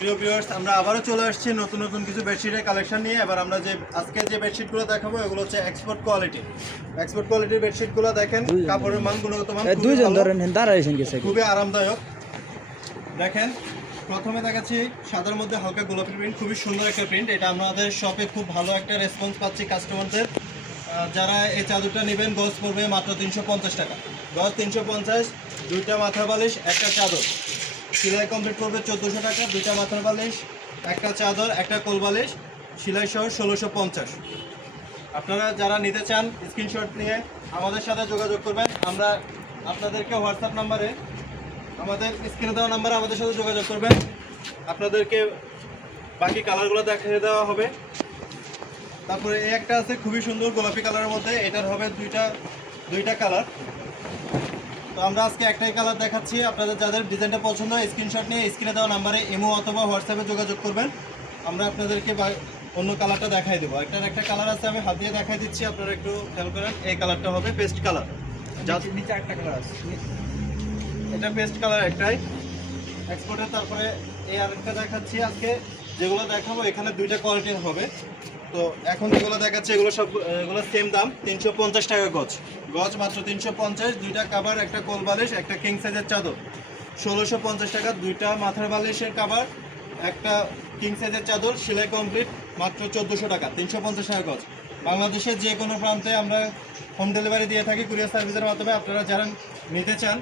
প্রিয় ভিউয়ার্স, আমরা আবারও চলে আসছি নতুন নতুন কিছু বেডশিটের কালেকশন নিয়ে। এবার আমরা আজকে যে বেডশিটগুলো দেখাবো এগুলো হচ্ছে এক্সপোর্ট কোয়ালিটির বেডশিটগুলো। দেখেন কাপড়ের মান, গুণগত মান খুবই আরামদায়ক। দেখেন প্রথমে দেখাচ্ছি সাদার মধ্যে হালকা গোলাপি প্রিন্ট, খুবই সুন্দর একটা প্রিন্ট। এটা আমাদের শপে খুব ভালো একটা রেসপন্স পাচ্ছি কাস্টমারদের। যারা এই চাদরটা নেবেন গজ পড়বে মাত্র 350 টাকা। গজ 350, দুইটা মাথার বালিশ একটা চাদর, সেলাই কমপ্লিট করবে 1400 টাকা। দুইটা মাথার বালিশ একটা চাদর একটা কোল বালিশ, সেলাই সহ 1650। আপনারা যারা নিতে চান স্ক্রিনশট নিয়ে আমাদের সাথে যোগাযোগ করবেন। আমরা আপনাদেরকে হোয়াটসঅ্যাপ নাম্বারে, আমাদের স্ক্রিনে দেওয়া নাম্বারে আমাদের সাথে যোগাযোগ করবেন। আপনাদেরকে বাকি কালারগুলো দেখিয়ে দেওয়া হবে। তারপরে এই একটা আছে খুবই সুন্দর গোলাপি কালারের মধ্যে, এটার হবে দুইটা কালার। তো আমরা আজকে একটাই কালার দেখাচ্ছি। আপনাদের যাদের ডিজাইনটা পছন্দ হয় স্ক্রিনশট নিয়ে স্ক্রিনে দেওয়া নাম্বারে ইমো অথবা হোয়াটসঅ্যাপে যোগাযোগ করবেন। আমরা আপনাদেরকে অন্য কালারটা দেখাই দেবো। একটা কালার আছে, আমি হাত দিয়ে দেখাই দিচ্ছি, আপনারা একটু খেয়াল করেন। এই কালারটা হবে পেস্ট কালার, নিচে একটা কালার আছে, এটা পেস্ট কালার একটাই এক্সপোর্টের। তারপরে এই আরেকটা দেখাচ্ছি আজকে, যেগুলো দেখাবো এখানে দুইটা কোয়ালিটির হবে। তো এখন যেগুলো দেখাচ্ছি এগুলো সেম দাম, 350 টাকা গজ মাত্র 350। দুইটা কাভার একটা কোল বালিশ একটা কিং সাইজের চাদর 1650 টাকা। দুইটা মাথার বালিশের কাভার একটা কিং সাইজের চাদর, সেলাই কমপ্লিট, মাত্র 1400 টাকা। 350 টাকা গজ। বাংলাদেশের যে কোনো প্রান্তে আমরা হোম ডেলিভারি দিয়ে থাকি কুরিয়ার সার্ভিসের মাধ্যমে। আপনারা যারা নিতে চান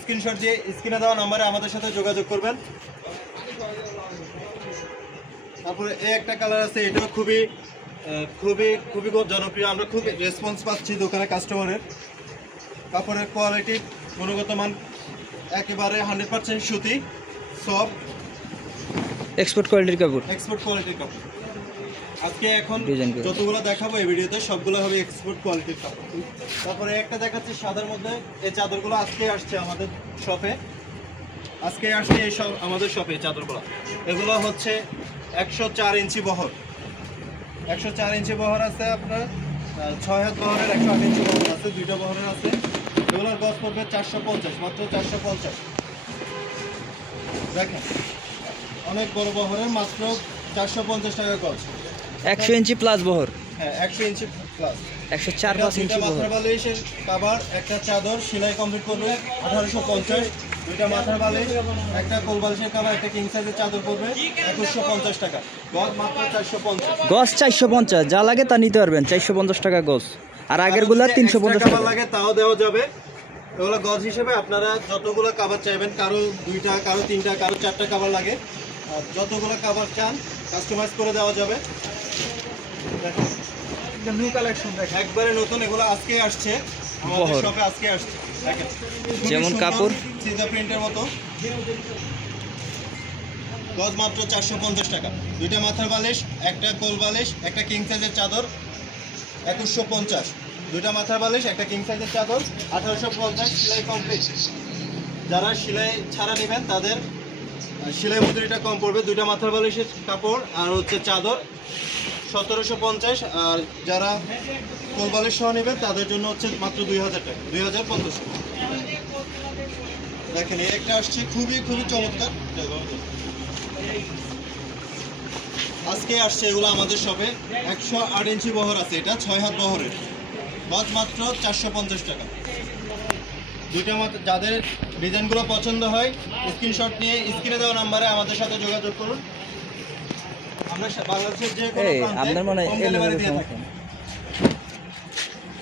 স্ক্রিনশট দিয়ে স্ক্রিনে দেওয়া নাম্বারে আমাদের সাথে যোগাযোগ করবেন। তারপরে এই একটা কালার আছে, এটাও খুবই খুবই খুবই জনপ্রিয়। আমরা খুব রেসপন্স পাচ্ছি দোকানে কাস্টমারের। কাপড়ের কোয়ালিটি, গুণগত মান একেবারে 100% সুতি, সফট, এক্সপোর্ট কোয়ালিটির কাপড়। আজকে এখন যতগুলো দেখাবো এই ভিডিওতে সবগুলো হবে এক্সপোর্ট কোয়ালিটির কাপড়। তারপরে একটা দেখাচ্ছি সাদার মধ্যে, এই চাদরগুলো আজকে আসছে আমাদের শপে। আমাদের শপে এই চাদরগুলো, এগুলো হচ্ছে 104 ইঞ্চি বহর, 104 ইঞ্চি বহর আছে আপনার, 6 হাত বহরের 108 ইঞ্চি বহর আছে, দুইটা বহরের আছে। এগুলোর গজ পড়বে 450, মাত্র 450। দেখেন অনেক বড় বহরের, মাত্র 450 টাকা গজ। 100 ইঞ্চি প্লাস বহর, হ্যাঁ 100 ইঞ্চি প্লাস, 104 ইঞ্চি বহর। মাথার বালিশের কাভার একটা চাদর, সেলাই কমপ্লিট করবে 1850। দুইটা মাথার বালিশ একটা কোল বালিশের কাভার একটা কিং সাইজের চাদর পড়বে 2150 টাকা। গজ মাত্র 450। গজ 450, যা লাগে তা নিতে পারবেন। 450 টাকা গজ। আর আগেরগুলা 350 টাকা লাগে, তাও দেওয়া যাবে। এগুলো গজ হিসেবে আপনারা যতগুলো কাভার চাইবেন, কারো 2টা, কারো 3টা, কারো 4টা কাভার লাগে, যতগুলো কাভার চান কাস্টমাইজ করে দেওয়া যাবে। নিউ কালেকশন একবারে নতুন, এগুলো আজকে আসছে আমাদের শপে, আজকে আসছে। দেখেন যেমন কাপড় সিজা প্রিন্টের মতো, গজ মাত্র 450 টাকা। দুইটা মাথার বালিশ একটা কোল বালিশ একটা কিং সাইজের চাদর 2150। দুইটা মাথার বালিশ একটা কিং সাইজের চাদর 1850, সেলাই কমপ্লিট। যারা সেলাই ছাড়া নেবেন তাদের সেলাই মজুরিটা কম পড়বে। দুইটা মাথার বালিশের কাপড় আর হচ্ছে চাদর 1750। আর যারা কোল বালিশ সহ নেবেন তাদের জন্য হচ্ছে মাত্র 2000 টাকা, 2500। দেখেন এই একটা আসছে খুবই খুবই চমৎকার, আজকে আসছে এগুলো আমাদের শপে। 108 ইঞ্চি বহর আছে, এটা 6 হাত বহরের, গজ মাত্র 450 টাকা। দুইটা যাদের ডিজাইনগুলো পছন্দ হয় স্ক্রিনশট নিয়ে স্ক্রিনে দেওয়া নাম্বারে আমাদের সাথে যোগাযোগ করুন। আমরা বাংলাদেশের যে কোনো প্রান্তে হোম ডেলিভারি দিয়ে থাকি।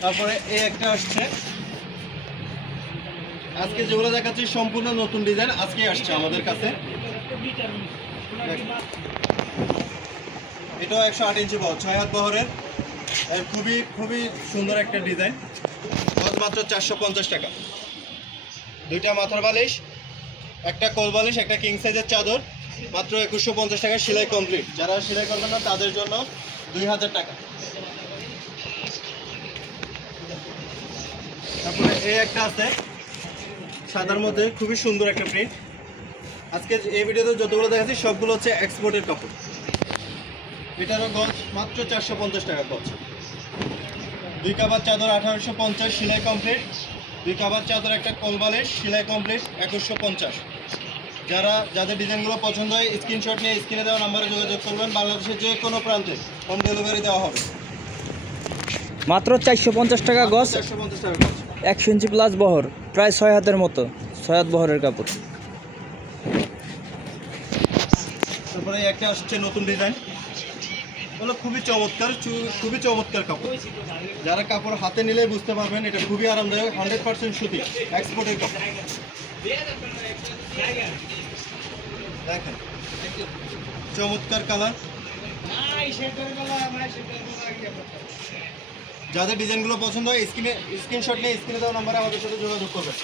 তারপরে এই একটা আসছে, আজকে যেগুলো দেখাচ্ছি সম্পূর্ণ নতুন ডিজাইন, আজকে আসছে আমাদের কাছে। এটাও 108 ইঞ্চি বহর, 6 হাত বহরের, খুবই খুবই সুন্দর একটা ডিজাইন। গজ মাত্র 450 টাকা। দুইটা মাথার বালিশ একটা কোল বালিশ একটা কিং সাইজের চাদর, মাত্র 2150 টাকা, সেলাই কমপ্লিট। যারা সেলাই করবেন না তাদের জন্য 2000 টাকা। তারপরে এই একটা আছে সাদার মধ্যে, খুবই সুন্দর একটা প্রিন্ট। আজকে এই ভিডিওতে যতগুলো দেখাচ্ছি সবগুলো হচ্ছে এক্সপোর্টের কাপড়। এটারও গজ মাত্র 450 টাকা গজ। দুই কাভার চাদর 1850, সেলাই কমপ্লিট। দুই কাভার চাদর একটা কোল বালিশ, সেলাই কমপ্লিট 2150। যাদের ডিজাইনগুলো পছন্দ হয় স্ক্রিনশট নিয়ে স্ক্রিনে দেওয়া নাম্বারে যোগাযোগ করবেন। বাংলাদেশের যে কোনো প্রান্তে হোম ডেলিভারি দেওয়া হবে। মাত্র 450 টাকা গজ, 450 টাকা গজ। 100 ইঞ্চি প্লাস বহর, প্রায় 6 হাতের মতো, 6 হাত বহরের কাপড়। তারপরে একটা আসছে নতুন ডিজাইন, ওগুলো খুবই চমৎকার কাপড়। যারা কাপড় হাতে নিলে বুঝতে পারবেন এটা খুবই আরামদায়ক, 100% সুতি, এক্সপোর্টের কাপড়। দেখেন চমৎকার কালার। যাদের ডিজাইনগুলো পছন্দ হয় স্ক্রিনশট নিয়ে স্ক্রিনে দেওয়া নাম্বারে আমাদের সাথে যোগাযোগ করবেন।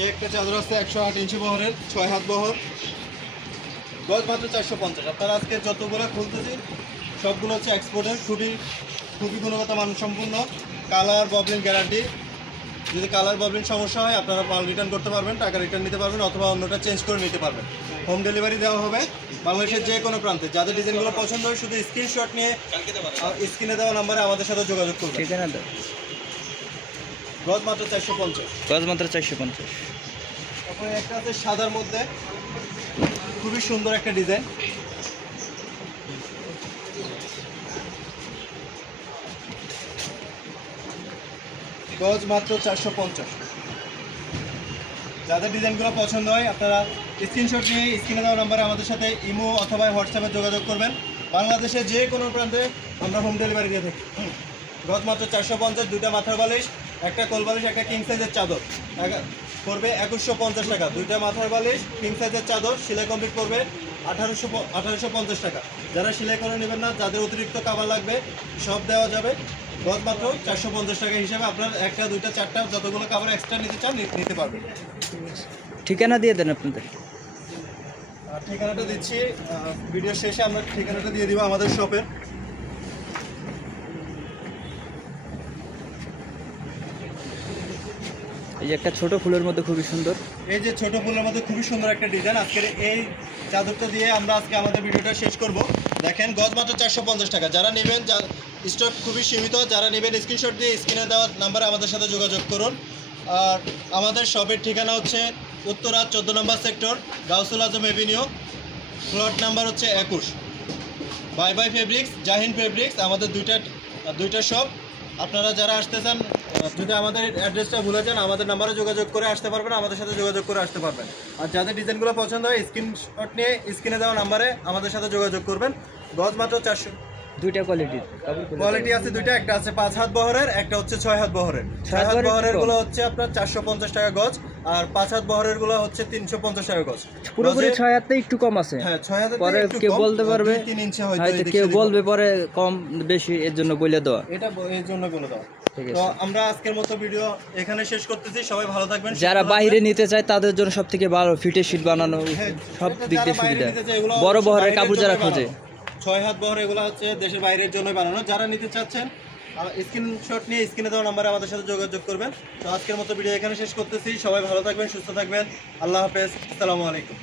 এই একটা চাদর আছে 108 ইঞ্চি বহরের, 6 হাত বহর, গজ মাত্র 450। আপনারা আজকে যতগুলো খুলতেছি সবগুলো হচ্ছে এক্সপোর্টের, খুবই গুণগত মানসম্পন্ন। কালার ববলিন গ্যারান্টি। যদি কালার ববলিন সমস্যা হয় আপনারা মাল রিটার্ন করতে পারবেন, টাকা রিটার্ন নিতে পারবেন অথবা অন্যটা চেঞ্জ করে নিতে পারবেন। হোম ডেলিভারি দেওয়া হবে বাংলাদেশের যে কোনো প্রান্তে। যাদের ডিজাইনগুলো পছন্দ হয় শুধু স্ক্রিনশট নিয়ে স্ক্রিনে দেওয়া নাম্বারে আমাদের সাথে যোগাযোগ করবেন। ঠিকানা দাও। গজ মাত্র 450। গজ মাত্র 450। তারপরে একটা আছে সাদার মধ্যে, খুবই সুন্দর একটা ডিজাইন। গজ মাত্র 450। যাদের ডিজাইনগুলো পছন্দ হয় আপনারা স্ক্রিনশট নিয়ে স্ক্রিনে দেওয়া নাম্বারে আমাদের সাথে ইমো অথবা হোয়াটসঅ্যাপে যোগাযোগ করবেন। বাংলাদেশের যে কোনো প্রান্তে আমরা হোম ডেলিভারি দিয়ে থাকি। গজ মাত্র 450। দুইটা মাথার বালিশ, একটা কোল বালিশ, একটা কিং সাইজের চাদর পড়বে 2150 টাকা। দুইটা মাথার বালিশ, কিং সাইজের চাদর, সেলাই কমপ্লিট করবে 1850 টাকা। যারা সেলাই করে নেবেন না, যাদের অতিরিক্ত কাভার লাগবে সব দেওয়া যাবে। গজ মাত্র 450 টাকা হিসাবে আপনার একটা, দুইটা, চারটা যতগুলো কাভার এক্সট্রা নিতে চান নিতে পারবেন। ঠিকানা দিয়ে দেন আপনাদের। ঠিকানাটা দিচ্ছি ভিডিও শেষে, আমরা ঠিকানাটা দিয়ে দিব আমাদের শপের। এই যে একটা ছোট ফুলের মধ্যে খুবই সুন্দর, এই যে ছোট ফুলের মধ্যে খুবই সুন্দর একটা ডিজাইন। আজকের এই চাদরটা দিয়ে আমরা আজকে আমাদের ভিডিওটা শেষ করব। দেখেন গজ মাত্র 450 টাকা। যারা নেবেন, স্টক খুবই সীমিত, যারা নেবেন স্ক্রিনশট দিয়ে স্ক্রিনে দেওয়া নাম্বারে আমাদের সাথে যোগাযোগ করুন। আর আমাদের শপের ঠিকানা হচ্ছে উত্তরা 14 নম্বর সেক্টর, গাউসুল আজম এভিনিউ, প্লট নাম্বার হচ্ছে 21। Bye bye fabrics, Jahin fabrics, আমাদের দুইটা শপ। আপনারা যারা আসতে চান, যদি আমাদের অ্যাড্রেসটা ভুলে যান আমাদের নাম্বারে যোগাযোগ করে আসতে পারবেন, আমাদের সাথে যোগাযোগ করে আসতে পারবেন। আর যাদের ডিজাইনগুলো পছন্দ হয় স্ক্রিনশট নিয়ে স্ক্রিনে দেওয়া নাম্বারে আমাদের সাথে যোগাযোগ করবেন। গজ মাত্র 400। দুইটা কোয়ালিটির কোয়ালিটি আছে দুইটা, একটা আছে 5 হাত বহরের, একটা হচ্ছে 6 হাত বহরের। 6 হাত বহরের গুলো হচ্ছে আপনার 450 টাকা গজ, আর 5 হাত বহরের গুলো হচ্ছে 350 টাকা গজ। পুরোপুরি 6 হাতে একটু কম আছে। হ্যাঁ 6 হাতে পরে কেউ বলতে পারবে 3 ইঞ্চি হয়তো, হয়তো কেউ বলবে পরে কম বেশি, এর জন্য বলে দেওয়া। এটা এর জন্য বলে দাও। ঠিক তো আছে, আমরা আজকের মতো ভিডিও এখানে শেষ করতেছি। সবাই ভালো থাকবেন। যারা বাইরে নিতে চায় তাদের জন্য সবথেকে ভালো ফিটের শীট বানানো, সব দিক দিয়ে সুবিধা। বড় বহরের কাপড় যারা খোঁজে, 6 হাত বহর, এগুলো হচ্ছে দেশের বাইরের জন্য বানানো। যারা নিতে চাচ্ছেন স্ক্রিনশট নিয়ে স্ক্রিনে দেওয়া নাম্বারে আমাদের সাথে যোগাযোগ করবেন। তো আজকের মতো ভিডিও এখানে শেষ করতেছি। সবাই ভালো থাকবেন, সুস্থ থাকবেন। আল্লাহ হাফেজ, আসসালামু আলাইকুম।